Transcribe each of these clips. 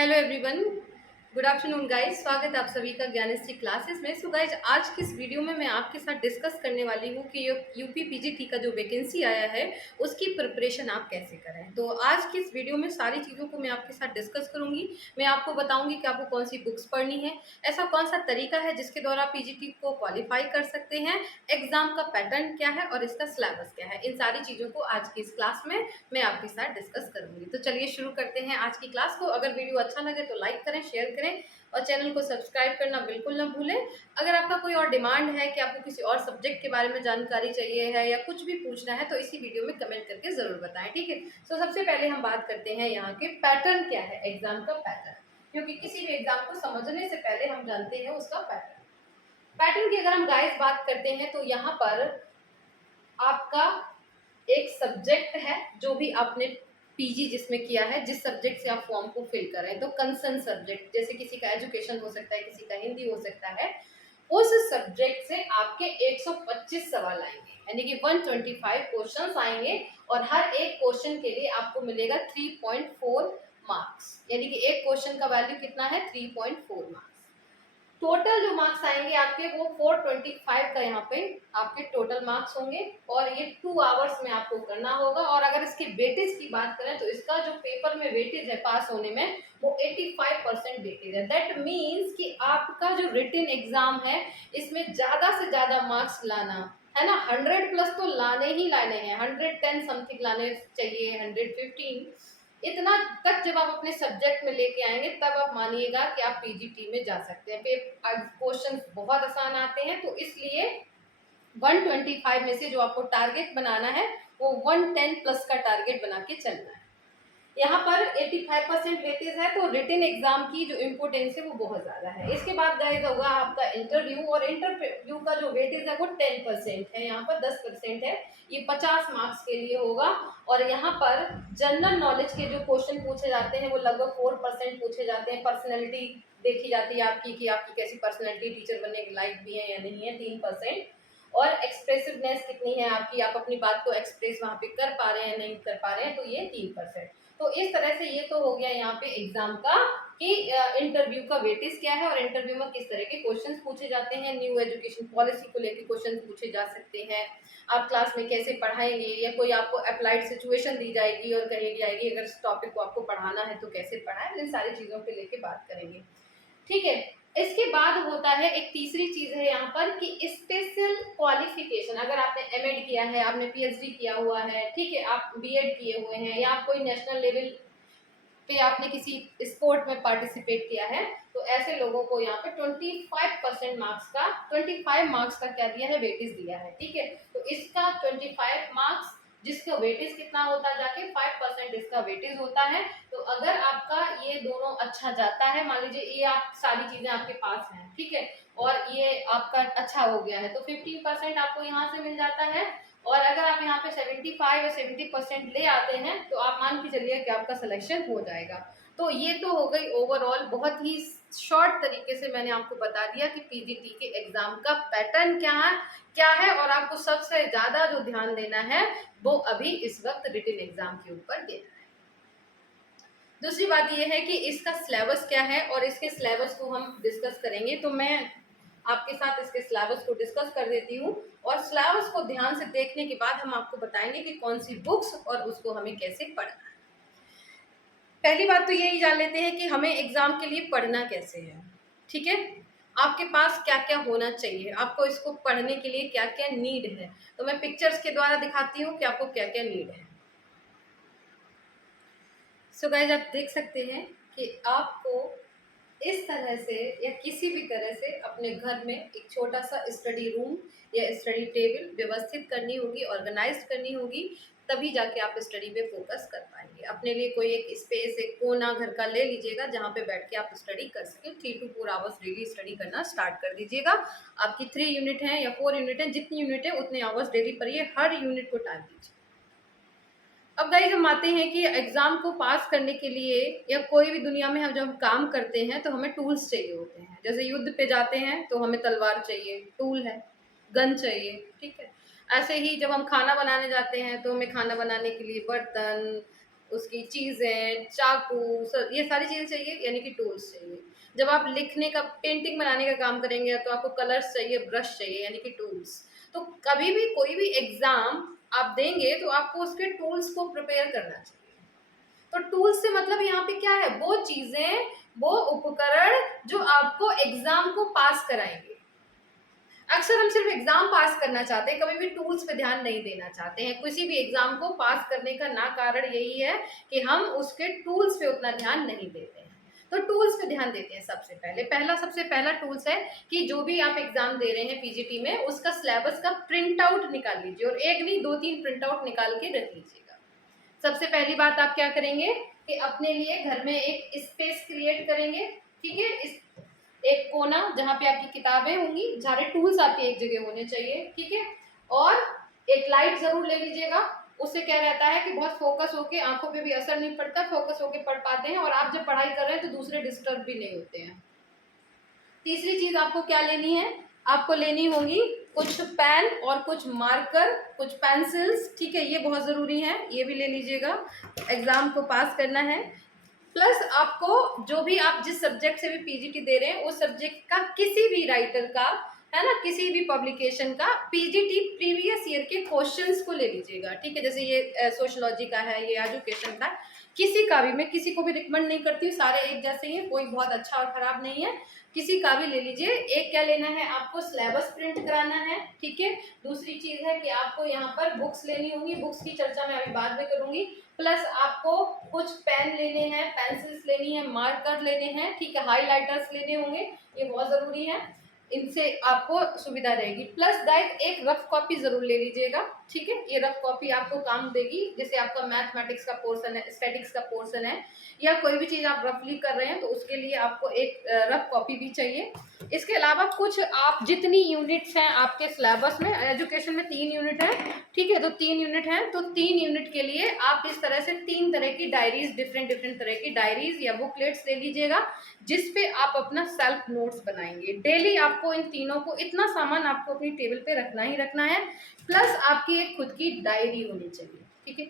Hello everyone, good afternoon guys. स्वागत है आप सभी का ज्ञानश्री क्लासेस में। सो गाइस, आज की इस वीडियो में मैं आपके साथ डिस्कस करने वाली हूँ कि यूपी पीजीटी का जो वैकेंसी आया है उसकी प्रिपरेशन आप कैसे करें। तो आज की इस वीडियो में सारी चीज़ों को मैं आपके साथ डिस्कस करूँगी। मैं आपको बताऊँगी कि आपको कौन सी बुक्स पढ़नी है, ऐसा कौन सा तरीका है जिसके द्वारा आप पीजीटी को क्वालिफाई कर सकते हैं, एग्जाम का पैटर्न क्या है और इसका सिलेबस क्या है। इन सारी चीज़ों को आज की इस क्लास में मैं आपके साथ डिस्कस करूंगी। तो चलिए शुरू करते हैं आज की क्लास को। अगर वीडियो अच्छा लगे तो लाइक करें, शेयर करें और चैनल को सब्सक्राइब करना बिल्कुल ना भूलें। अगर आपका कोई और डिमांड है कि आपको किसी और सब्जेक्ट के बारे में जानकारी चाहिए है या कुछ भी पूछना है तो इसी वीडियो में कमेंट करके ज़रूर बताएं, ठीक है। तो सबसे पहले हम बात करते हैं यहाँ के पैटर्न क्या है, एग्जाम का पैटर्न, क्योंकि किसी भी एग्जाम को समझने से पहले हम जानते हैं उसका पैटर्न। पैटर्न की अगर हम गाइस बात करते हैं तो यहाँ पर आपका एक सब्जेक्ट है जो भी आपने पीजी जिसमें किया है, जिस सब्जेक्ट से आप फॉर्म को फिल कर रहे हैं, तो कंसर्न सब्जेक्ट, जैसे किसी का एजुकेशन हो सकता है, किसी का हिंदी हो सकता है, उस सब्जेक्ट से आपके 125 सवाल आएंगे, यानी कि 125 क्वेश्चंस आएंगे और हर एक क्वेश्चन के लिए आपको मिलेगा 3.4 मार्क्स, यानी कि एक क्वेश्चन का वैल्यू कितना है, 3.4 मार्क्स। टोटल जो मार्क्स आएंगे आपके वो 425 का यहाँ पे आपके टोटल मार्क्स होंगे और ये 2 आवर्स में आपको करना होगा। और अगर इसकी वेटेज की बात करें तो इसका जो पेपर में वेटेज है पास होने में वो 85% वेटेज है। दैट मीन्स कि आपका जो रिटन एग्जाम है इसमें ज़्यादा से ज़्यादा मार्क्स लाना है ना, 100 प्लस तो लाने ही लाने हैं, 110 समथिंग लाने चाहिए, 115 इतना तक जब आप अपने सब्जेक्ट में लेके आएंगे तब आप मानिएगा कि आप पीजीटी में जा सकते हैं। क्वेश्चन बहुत आसान आते हैं, तो इसलिए 125 में से जो आपको टारगेट बनाना है वो 110 प्लस का टारगेट बना के चलना है। यहाँ पर 85% वेटेज है, तो रिटन एग्जाम की जो इम्पोर्टेंस है वो बहुत ज़्यादा है। इसके बाद गाइस होगा आपका इंटरव्यू, और इंटरव्यू का जो वेटेज है वो 10% है, यहाँ पर 10% है, ये 50 मार्क्स के लिए होगा। और यहाँ पर जनरल नॉलेज के जो क्वेश्चन पूछे जाते हैं वो लगभग 4% पूछे जाते हैं। पर्सनैलिटी देखी जाती है आपकी कि आपकी कैसी पर्सनैलिटी, टीचर बनने के लायक भी है या नहीं है, 3%। और एक्सप्रेसिवनेस कितनी है आपकी, आप अपनी बात को एक्सप्रेस वहाँ पे कर पा रहे हैं नहीं कर पा रहे हैं, तो ये 3%। तो इस तरह से ये तो हो गया यहाँ पे एग्जाम का कि इंटरव्यू का वेटेज क्या है और इंटरव्यू में किस तरह के क्वेश्चंस पूछे जाते हैं। न्यू एजुकेशन पॉलिसी को लेकर क्वेश्चन पूछे जा सकते हैं, आप क्लास में कैसे पढ़ाएंगे, या कोई आपको अप्लाइड सिचुएशन दी जाएगी और कही जाएगी अगर इस टॉपिक को आपको पढ़ाना है तो कैसे पढ़ाएं, इन सारी चीज़ों को लेकर बात करेंगे, ठीक है। इसके बाद होता है एक तीसरी चीज है यहाँ पर कि स्पेशल क्वालिफिकेशन। अगर आपने एमएड किया है, आपने पीएचडी किया हुआ है, ठीक है, आप बीएड किए हुए हैं, या आप कोई नेशनल लेवल पे आपने किसी स्पोर्ट में पार्टिसिपेट किया है, तो ऐसे लोगों को यहाँ पे 25% मार्क्स का 25 मार्क्स का क्या दिया है, वेटेज दिया है, ठीक है। तो इसका 25 मार्क्स जिसका वेटेज कितना होता है, जाके 5% इसका वेटेज होता है। तो अगर आपका ये दोनों अच्छा जाता है, मान लीजिए ये आप सारी चीजें आपके पास हैं, ठीक है, और ये आपका अच्छा हो गया है, तो 15% आपको यहाँ से मिल जाता है। और अगर आप यहाँ पे 75 या 70% ले आते हैं तो आप मान के चलिए कि आपका सिलेक्शन हो जाएगा। तो ये तो हो गई ओवरऑल, बहुत ही शॉर्ट तरीके से मैंने आपको बता दिया कि पीजीटी के एग्जाम का पैटर्न क्या है और आपको सबसे ज्यादा जो ध्यान देना है वो अभी इस वक्त रिटन एग्जाम के ऊपर देना है। दूसरी बात यह है कि इसका सिलेबस क्या है और इसके सिलेबस को हम डिस्कस करेंगे। तो मैं आपके साथ इसके सिलेबस को डिस्कस कर देती हूँ और सिलेबस को ध्यान से देखने के बाद हम आपको बताएंगे कि कौन सी बुक्स और उसको हमें कैसे पढ़ना है। पहली बात तो यही जान लेते हैं कि हमें एग्जाम के लिए पढ़ना कैसे है, ठीक है। आपके पास क्या क्या होना चाहिए, आपको इसको पढ़ने के लिए क्या क्या नीड है, तो मैं पिक्चर्स के द्वारा दिखाती हूँ कि आपको क्या क्या नीड है। सो गाइस, आप देख सकते हैं कि आपको इस तरह से या किसी भी तरह से अपने घर में एक छोटा सा स्टडी रूम या स्टडी टेबल व्यवस्थित करनी होगी, ऑर्गेनाइज करनी होगी, तभी जाके आप स्टडी पे फोकस कर पाएंगे। अपने लिए कोई एक स्पेस, एक कोना घर का ले लीजिएगा जहाँ पे बैठ के आप स्टडी कर सकें। 3 to 4 आवर्स डेली स्टडी करना स्टार्ट कर दीजिएगा। आपकी 3 यूनिट हैं या 4 यूनिट हैं, जितनी यूनिट है उतने आवर्स डेली पढ़िए, हर यूनिट को टाइम दीजिए। अब गाइस, हम आते हैं कि एग्जाम को पास करने के लिए या कोई भी दुनिया में हम जब काम करते हैं तो हमें टूल्स चाहिए होते हैं। जैसे युद्ध पे जाते हैं तो हमें तलवार चाहिए, टूल है, गन चाहिए, ठीक है। ऐसे ही जब हम खाना बनाने जाते हैं तो हमें खाना बनाने के लिए बर्तन, उसकी चीज़ें, चाकू, ये सारी चीज़ें चाहिए, यानी कि टूल्स चाहिए। जब आप लिखने का, पेंटिंग बनाने का काम करेंगे तो आपको कलर्स चाहिए, ब्रश चाहिए, यानी कि टूल्स। तो कभी भी कोई भी एग्जाम आप देंगे तो आपको उसके टूल्स को प्रिपेयर करना चाहिए। तो टूल्स से मतलब यहाँ पे क्या है, वो चीजें, वो उपकरण जो आपको एग्जाम को पास कराएंगे। अक्सर हम सिर्फ एग्जाम पास करना चाहते हैं, कभी भी टूल्स पे ध्यान नहीं देना चाहते हैं। किसी भी एग्जाम को पास करने का ना कारण यही है कि हम उसके टूल्स पे उतना ध्यान नहीं देते हैं। तो टूल्स पे ध्यान देते हैं सबसे पहले। सबसे पहला टूल्स है कि जो भी आप एग्जाम दे रहे हैं पीजीटी में, उसका सिलेबस का प्रिंट आउट निकाल लीजिए, और एक नहीं 2-3 प्रिंट आउट निकाल के रख लीजिएगा। सबसे पहली बात आप क्या करेंगे कि अपने लिए घर में एक स्पेस क्रिएट करेंगे, ठीक है। इस एक कोना जहाँ पे आपकी किताबें होंगी, सारे टूल्स आपके एक जगह होने चाहिए, ठीक है। और एक लाइट जरूर ले लीजिएगा, उससे क्या रहता है कि बहुत फोकस होके, आंखों पे भी असर नहीं पड़ता, फोकस होके पढ़ पाते हैं, और आप जब पढ़ाई कर रहे हैं तो दूसरे डिस्टर्ब भी नहीं होते हैं। तीसरी चीज आपको क्या लेनी है, आपको लेनी होगी कुछ पेन और कुछ मार्कर, कुछ पेंसिल्स, ठीक है, ये बहुत जरूरी है, ये भी ले लीजिएगा, एग्जाम को पास करना है। प्लस आपको जो भी आप जिस सब्जेक्ट से भी पीजीटी दे रहे हैं, उस सब्जेक्ट का किसी भी राइटर का, है ना, किसी भी पब्लिकेशन का पीजीटी प्रीवियस ईयर के क्वेश्चंस को ले लीजिएगा, ठीक है। जैसे ये सोशियोलॉजी का है, ये एजुकेशन का, किसी का भी, मैं किसी को भी रिकमेंड नहीं करती हूँ, सारे एक जैसे ही हैं, कोई बहुत अच्छा और खराब नहीं है, किसी का भी ले लीजिए। एक क्या लेना है, आपको सिलेबस प्रिंट कराना है, ठीक है। दूसरी चीज है कि आपको यहाँ पर बुक्स लेनी होंगी, बुक्स की चर्चा मैं अभी बाद में करूंगी। प्लस आपको कुछ पेन लेने हैं, पेंसिल्स लेनी है, मार्कर लेने हैं, ठीक है, हाईलाइटर्स लेने होंगे, ये बहुत जरूरी है, इनसे आपको सुविधा रहेगी। प्लस गाइस एक रफ कॉपी जरूर ले लीजिएगा, ठीक है, ये रफ कॉपी आपको काम देगी। जैसे आपका मैथमेटिक्स का पोर्शन है, स्टैटिक्स का पोर्शन है, या कोई भी चीज आप रफली कर रहे हैं तो उसके लिए आपको एक रफ कॉपी भी चाहिए। इसके अलावा कुछ आप जितनी यूनिट्स हैं आपके सिलेबस में, एजुकेशन में 3 यूनिट है, ठीक है, तो 3 यूनिट है, तो 3 यूनिट के लिए आप इस तरह से 3 तरह की डायरीज, डिफरेंट तरह की डायरीज या बुकलेट्स ले लीजिएगा, जिसपे आप अपना सेल्फ नोट्स बनाएंगे। डेली आपको इन तीनों को, इतना सामान आपको अपनी टेबल पे रखना ही रखना है। प्लस आपकी एक खुद की डायरी होनी चाहिए, ठीक है।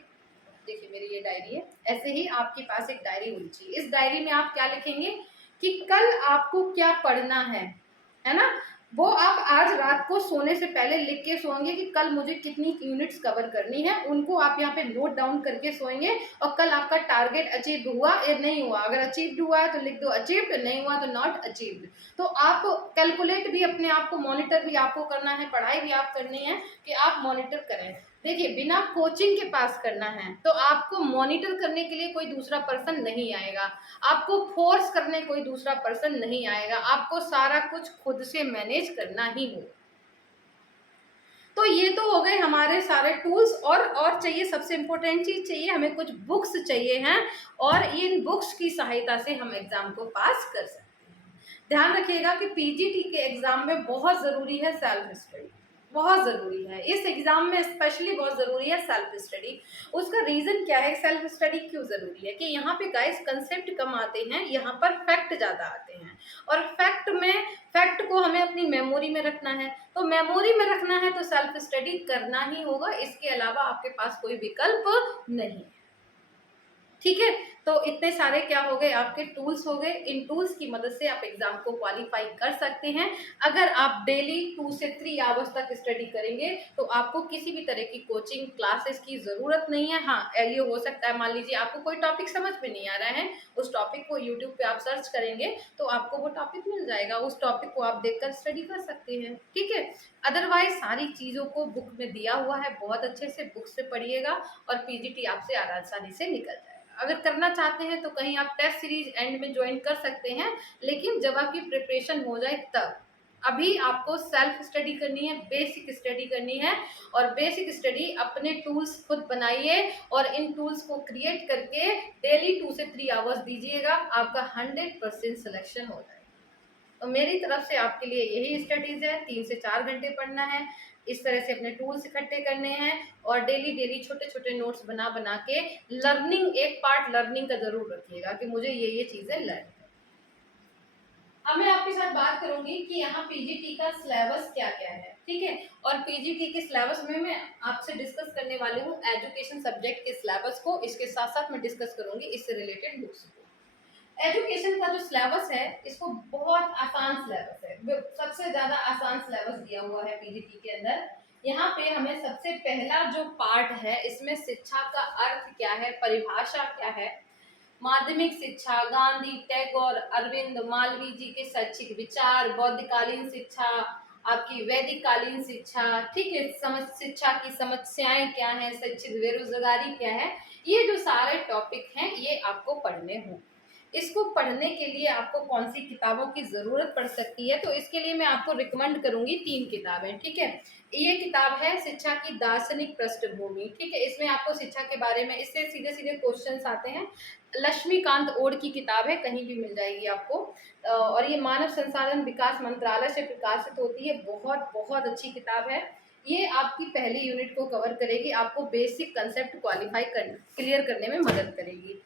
देखिए मेरी ये डायरी है, ऐसे ही आपके पास एक डायरी होनी चाहिए। इस डायरी में आप क्या लिखेंगे कि कल आपको क्या पढ़ना है ना, वो आप आज रात को सोने से पहले लिख के सोएंगे कि कल मुझे कितनी यूनिट्स कवर करनी है, उनको आप यहाँ पे नोट डाउन करके सोएंगे। और कल आपका टारगेट अचीव हुआ या नहीं हुआ, अगर अचीव हुआ है तो लिख दो अचीव्ड, नहीं हुआ तो नॉट अचीव्ड। तो आप कैलकुलेट भी अपने आप को, मॉनिटर भी आपको करना है, पढ़ाई भी आप करनी है कि आप मॉनिटर करें। देखिए बिना कोचिंग के पास करना है तो आपको मॉनिटर करने के लिए कोई दूसरा पर्सन नहीं आएगा, आपको फोर्स करने कोई दूसरा पर्सन नहीं आएगा, आपको सारा कुछ खुद से मैनेज करना ही होगा। तो ये तो हो गए हमारे सारे टूल्स, और चाहिए, सबसे इम्पोर्टेंट चीज चाहिए, हमें कुछ बुक्स चाहिए हैं, और इन बुक्स की सहायता से हम एग्जाम को पास कर सकते हैं। ध्यान रखिएगा कि पीजीटी के एग्जाम में बहुत जरूरी है सेल्फ स्टडी, बहुत ज़रूरी है, इस एग्ज़ाम में स्पेशली बहुत ज़रूरी है सेल्फ स्टडी। उसका रीज़न क्या है, सेल्फ स्टडी क्यों ज़रूरी है, कि यहाँ पे गाइस कंसेप्ट कम आते हैं, यहाँ पर फैक्ट ज़्यादा आते हैं, और फैक्ट को हमें अपनी मेमोरी में रखना है। तो मेमोरी में रखना है तो सेल्फ स्टडी करना ही होगा, इसके अलावा आपके पास कोई विकल्प नहीं है, ठीक है। तो इतने सारे क्या हो गए, आपके टूल्स हो गए। इन टूल्स की मदद से आप एग्जाम को क्वालिफाई कर सकते हैं। अगर आप डेली 2 से 3 आवर्स तक स्टडी करेंगे तो आपको किसी भी तरह की कोचिंग क्लासेस की ज़रूरत नहीं है। हाँ, ये हो सकता है मान लीजिए आपको कोई टॉपिक समझ में नहीं आ रहा है, उस टॉपिक को यूट्यूब पे आप सर्च करेंगे तो आपको वो टॉपिक मिल जाएगा, उस टॉपिक को आप देखकर स्टडी कर सकते हैं, ठीक है। अदरवाइज सारी चीज़ों को बुक में दिया हुआ है, बहुत अच्छे से बुक से पढ़िएगा और पीजीटी आपसे आसानी से निकल जाएगा। अगर करना चाहते हैं तो कहीं आप टेस्ट सीरीज एंड में ज्वाइन कर सकते हैं, लेकिन जब आपकी प्रिपरेशन हो जाए तब। अभी आपको सेल्फ स्टडी करनी है, बेसिक स्टडी करनी है, और बेसिक स्टडी अपने टूल्स खुद बनाइए और इन टूल्स को क्रिएट करके डेली 2 से 3 आवर्स दीजिएगा, आपका 100% सिलेक्शन हो जाएगा। तो मेरी तरफ से आपके लिए यही स्टडीज है, 3 से 4 घंटे पढ़ना है, इस तरह से अपने टूल्स इकट्ठे करने हैं, और डेली छोटे छोटे नोट्स बना के लर्निंग, एक पार्ट लर्निंग का जरूर रखिएगा कि मुझे ये चीज़ें लर्न। अब मैं आपके साथ बात करूंगी कि यहाँ पीजीटी का सिलेबस क्या क्या है, ठीक है। और पीजीटी के सिलेबस में मैं आपसे डिस्कस करने वाली हूँ एजुकेशन सब्जेक्ट के सिलेबस को, इसके साथ साथ मैं डिस्कस करूंगी इससे रिलेटेड बुक्स को। एजुकेशन का जो सिलेबस है इसको बहुत आसान सिलेबस है, सबसे ज्यादा आसान सिलेबस दिया हुआ है पीजीटी के अंदर। यहाँ पे हमें सबसे पहला जो पार्ट है इसमें शिक्षा का अर्थ क्या है, परिभाषा क्या है, माध्यमिक शिक्षा, गांधी, टैगोर, अरविंद, मालवीय जी के शैक्षिक विचार, बौद्धकालीन शिक्षा, आपकी वैदिक कालीन शिक्षा, ठीक है, शिक्षा की समस्याएं क्या है, शैक्षिक बेरोजगारी क्या है, ये जो सारे टॉपिक हैं ये आपको पढ़ने हों। इसको पढ़ने के लिए आपको कौन सी किताबों की जरूरत पड़ सकती है, तो इसके लिए मैं आपको रिकमेंड करूंगी 3 किताबें, ठीक है। ये किताब है शिक्षा की दार्शनिक पृष्ठभूमि, ठीक है। इसमें आपको शिक्षा के बारे में, इससे सीधे सीधे क्वेश्चंस आते हैं। लक्ष्मीकांत ओड की किताब है, कहीं भी मिल जाएगी आपको। और ये मानव संसाधन विकास मंत्रालय से प्रकाशित होती है, बहुत बहुत अच्छी किताब है। ये आपकी पहली यूनिट को कवर करेगी, आपको बेसिक कंसेप्ट क्लियर करने में मदद करेगी।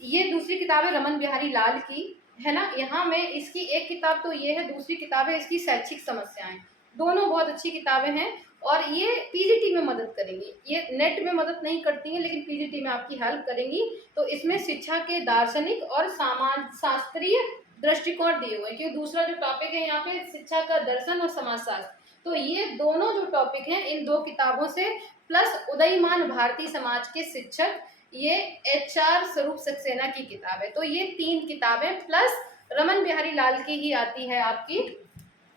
ये दूसरी किताब है रमन बिहारी लाल की, है ना। यहाँ में इसकी एक किताब तो ये है, दूसरी किताब है इसकी शैक्षिक समस्याएं। दोनों बहुत अच्छी किताबें हैं और ये पीजीटी में मदद करेंगी। ये नेट में मदद नहीं करती हैं लेकिन पीजीटी में आपकी हेल्प करेंगी। तो इसमें शिक्षा के दार्शनिक और समाज शास्त्रीय दृष्टिकोण दिए हुए हैं, क्योंकि दूसरा जो टॉपिक है यहाँ पे शिक्षा का दर्शन और समाजशास्त्र। तो ये दोनों जो टॉपिक हैं इन दो किताबों से, प्लस उदयमान भारतीय समाज के शिक्षक, ये एचआर स्वरूप सक्सेना की किताब है। तो ये 3 किताबें प्लस रमन बिहारी लाल की ही आती है आपकी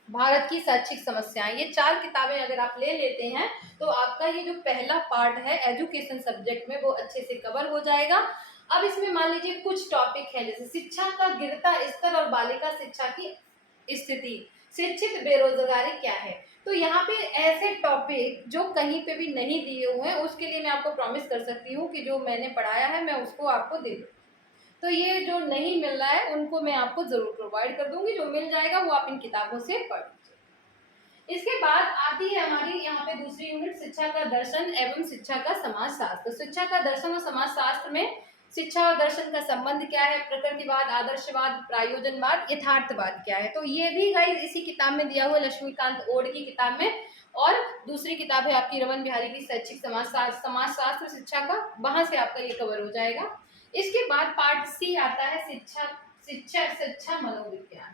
भारत की शैक्षिक समस्याएं, ये 4 किताबें अगर आप ले लेते हैं तो आपका ये जो पहला पार्ट है एजुकेशन सब्जेक्ट में वो अच्छे से कवर हो जाएगा। अब इसमें मान लीजिए कुछ टॉपिक है, जैसे शिक्षा का गिरता स्तर और बालिका शिक्षा की स्थिति, शिक्षित बेरोजगारी क्या है। तो यहाँ पे ऐसे टॉपिक जो कहीं पे भी नहीं दिए हुए हैं उसके लिए मैं आपको प्रॉमिस कर सकती हूँ कि जो मैंने पढ़ाया है मैं उसको आपको दे दूँ। तो ये जो नहीं मिल रहा है उनको मैं आपको जरूर प्रोवाइड कर दूंगी, जो मिल जाएगा वो आप इन किताबों से पढ़ लीजिए। इसके बाद आती है हमारी यहाँ पे दूसरी यूनिट शिक्षा का दर्शन एवं शिक्षा का समाजशास्त्र। शिक्षा का दर्शन और समाजशास्त्र में शिक्षा और दर्शन का संबंध क्या है, प्रकृतिवाद, आदर्शवाद, प्रायोजनवाद, यथार्थवाद क्या है। तो ये भी गाइस इसी किताब में दिया हुआ, लक्ष्मीकांत ओड की किताब में। और दूसरी किताब है आपकी रमन बिहारी की शैक्षिक समाजशास्त्र शिक्षा का, वहां से आपका ये कवर हो जाएगा। इसके बाद पार्ट सी आता है शिक्षा शिक्षा शिक्षा मनोविज्ञान।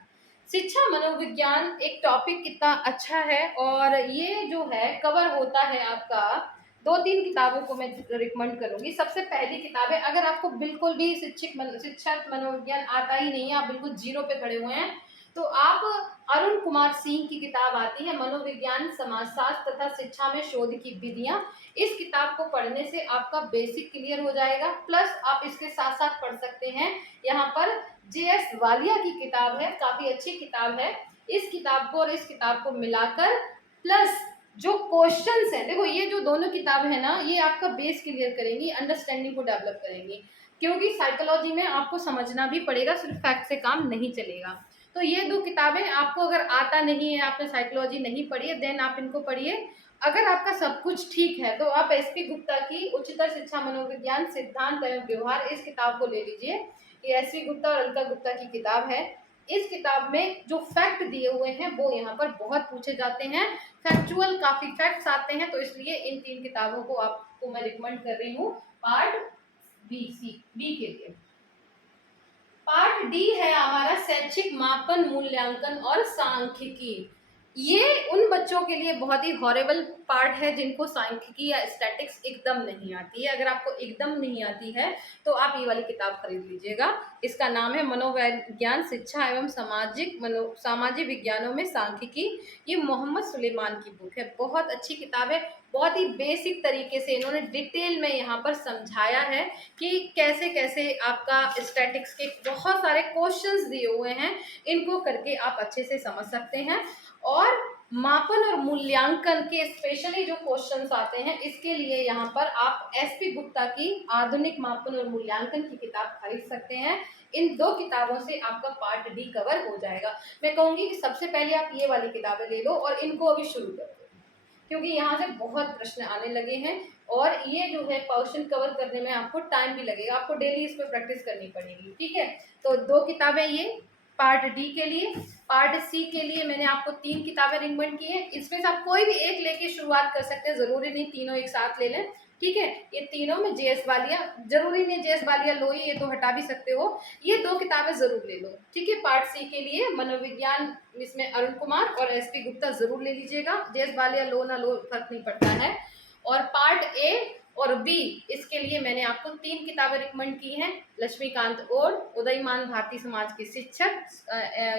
शिक्षा मनोविज्ञान एक टॉपिक कितना अच्छा है और ये जो है कवर होता है आपका 2-3 किताबों को मैं रिकमेंड करूंगी। सबसे पहली किताब है, अगर आपको बिल्कुल भी शिक्षा मनोविज्ञान आता ही नहीं है, आप बिल्कुल जीरो पे खड़े हुए हैं, तो आप अरुण कुमार सिंह की किताब आती है मनोविज्ञान, समाजशास्त्र तथा शिक्षा में शोध की विधियां। इस किताब को पढ़ने से आपका बेसिक क्लियर हो जाएगा, प्लस आप इसके साथ साथ पढ़ सकते हैं यहाँ पर जेएस वालिया की किताब है, काफी अच्छी किताब है। इस किताब को और इस किताब को मिलाकर प्लस जो क्वेश्चंस हैं, देखो ये जो दोनों किताब है ना ये आपका बेस क्लियर करेंगी, अंडरस्टैंडिंग को डेवलप करेंगी, क्योंकि साइकोलॉजी में आपको समझना भी पड़ेगा, सिर्फ फैक्ट से काम नहीं चलेगा। तो ये 2 किताबें आपको अगर आता नहीं है, आपने साइकोलॉजी नहीं पढ़ी है, देन आप इनको पढ़िए। अगर आपका सब कुछ ठीक है तो आप एसपी गुप्ता की उच्चतर शिक्षा मनोविज्ञान सिद्धांत एवं व्यवहार, इस किताब को ले लीजिए। ये एसपी गुप्ता और अलका गुप्ता की किताब है। इस किताब में जो फैक्ट दिए हुए हैं वो यहाँ पर बहुत पूछे जाते हैं, फैक्चुअल काफी फैक्ट्स आते हैं, तो इसलिए इन 3 किताबों को आपको मैं रिकमेंड कर रही हूँ पार्ट बी के लिए। पार्ट डी है हमारा शैक्षिक मापन, मूल्यांकन और सांख्यिकी। ये उन बच्चों के लिए बहुत ही हॉरेबल पार्ट है जिनको सांख्यिकी या स्टैटिक्स एकदम नहीं आती है। अगर आपको एकदम नहीं आती है तो आप ये वाली किताब खरीद लीजिएगा। इसका नाम है मनोविज्ञान शिक्षा एवं सामाजिक विज्ञानों में सांख्यिकी। ये मोहम्मद सुलेमान की बुक है, बहुत अच्छी किताब है। बहुत ही बेसिक तरीके से इन्होंने डिटेल में यहाँ पर समझाया है कि कैसे कैसे आपका स्टैटिक्स के बहुत सारे क्वेश्चंस दिए हुए हैं, इनको करके आप अच्छे से समझ सकते हैं। और मापन और मूल्यांकन के स्पेशली जो क्वेश्चंस आते हैं इसके लिए यहाँ पर आप एसपी गुप्ता की आधुनिक मापन और मूल्यांकन की किताब खरीद सकते हैं। इन 2 किताबों से आपका पार्ट डी कवर हो जाएगा। मैं कहूँगी कि सबसे पहले आप ये वाली किताबें ले लो और इनको अभी शुरू कर दो, क्योंकि यहाँ से बहुत प्रश्न आने लगे हैं और ये जो है क्वेश्चन कवर करने में आपको टाइम भी लगेगा, आपको डेली इस पर प्रैक्टिस करनी पड़ेगी, ठीक है। तो 2 किताबें ये पार्ट डी के लिए, पार्ट सी के लिए मैंने आपको 3 किताबें रिकमेंड की हैं। इसमें से आप कोई भी एक लेके शुरुआत कर सकते हैं, ज़रूरी नहीं तीनों एक साथ ले लें, ठीक है। ये तीनों में जेएस वालिया, जरूरी नहीं जेएस वालिया लो ही, ये तो हटा भी सकते हो। ये 2 किताबें जरूर ले लो, ठीक है। पार्ट सी के लिए मनोविज्ञान, इसमें अरुण कुमार और एसपी गुप्ता जरूर ले लीजिएगा, जेएस वालिया लो ना लो फर्क नहीं पड़ता है। और पार्ट ए और बी, इसके लिए मैंने आपको 3 किताबें रिकमेंड की हैं, लक्ष्मीकांत और उदयमान भारतीय समाज के शिक्षक,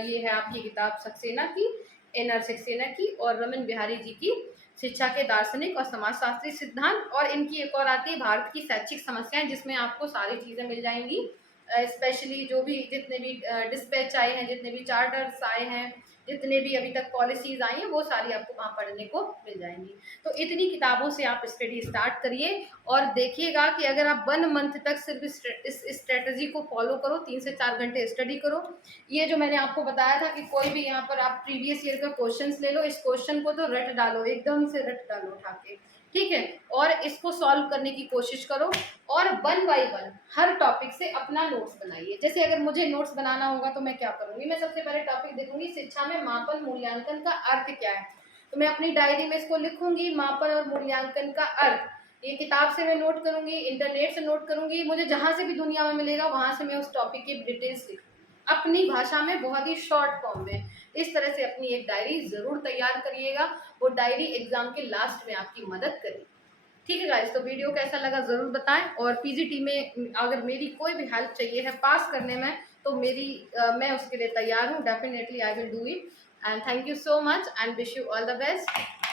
ये है आपकी किताब सक्सेना की, एनआर सक्सेना की, और रमन बिहारी जी की शिक्षा के दार्शनिक और समाजशास्त्री सिद्धांत। और इनकी एक और आती है भारत की शैक्षिक समस्याएं, जिसमें आपको सारी चीज़ें मिल जाएंगी, स्पेशली जो भी जितने भी डिस्पैच आए हैं, जितने भी चार्टर्स आए हैं, जितने भी अभी तक पॉलिसीज आई हैं, वो सारी आपको वहाँ पढ़ने को मिल जाएंगी। तो इतनी किताबों से आप स्टडी स्टार्ट करिए और देखिएगा कि अगर आप 1 मंथ तक सिर्फ इस स्ट्रेटजी को फॉलो करो, 3 से 4 घंटे स्टडी करो। ये जो मैंने आपको बताया था कि कोई भी यहाँ पर आप प्रीवियस ईयर का क्वेश्चंस ले लो, इस क्वेश्चन को तो रट डालो, एकदम से रट डालो उठा के, ठीक है। और इसको सॉल्व करने की कोशिश करो और 1 बाय 1 हर टॉपिक से अपना नोट्स बनाइए। जैसे अगर मुझे नोट्स बनाना होगा तो मैं क्या करूँगी, मैं सबसे पहले टॉपिक देखूंगी शिक्षा में मापन मूल्यांकन का अर्थ क्या है, तो मैं अपनी डायरी में इसको लिखूंगी, मापन और मूल्यांकन का अर्थ। ये किताब से मैं नोट करूंगी, इंटरनेट से नोट करूंगी, मुझे जहां से भी दुनिया में मिलेगा वहां से मैं उस टॉपिक की डिटेल्स लिखूंगी अपनी भाषा में, बहुत ही शॉर्ट फॉर्म में। इस तरह से अपनी एक डायरी जरूर तैयार करिएगा, वो डायरी एग्जाम के लास्ट में आपकी मदद करेगी, ठीक है गाइस। तो वीडियो कैसा लगा ज़रूर बताएं, और पीजीटी में अगर मेरी कोई भी हेल्प चाहिए है पास करने में, तो मैं उसके लिए तैयार हूँ, definitely I will do it. And thank you so much and wish you all the best.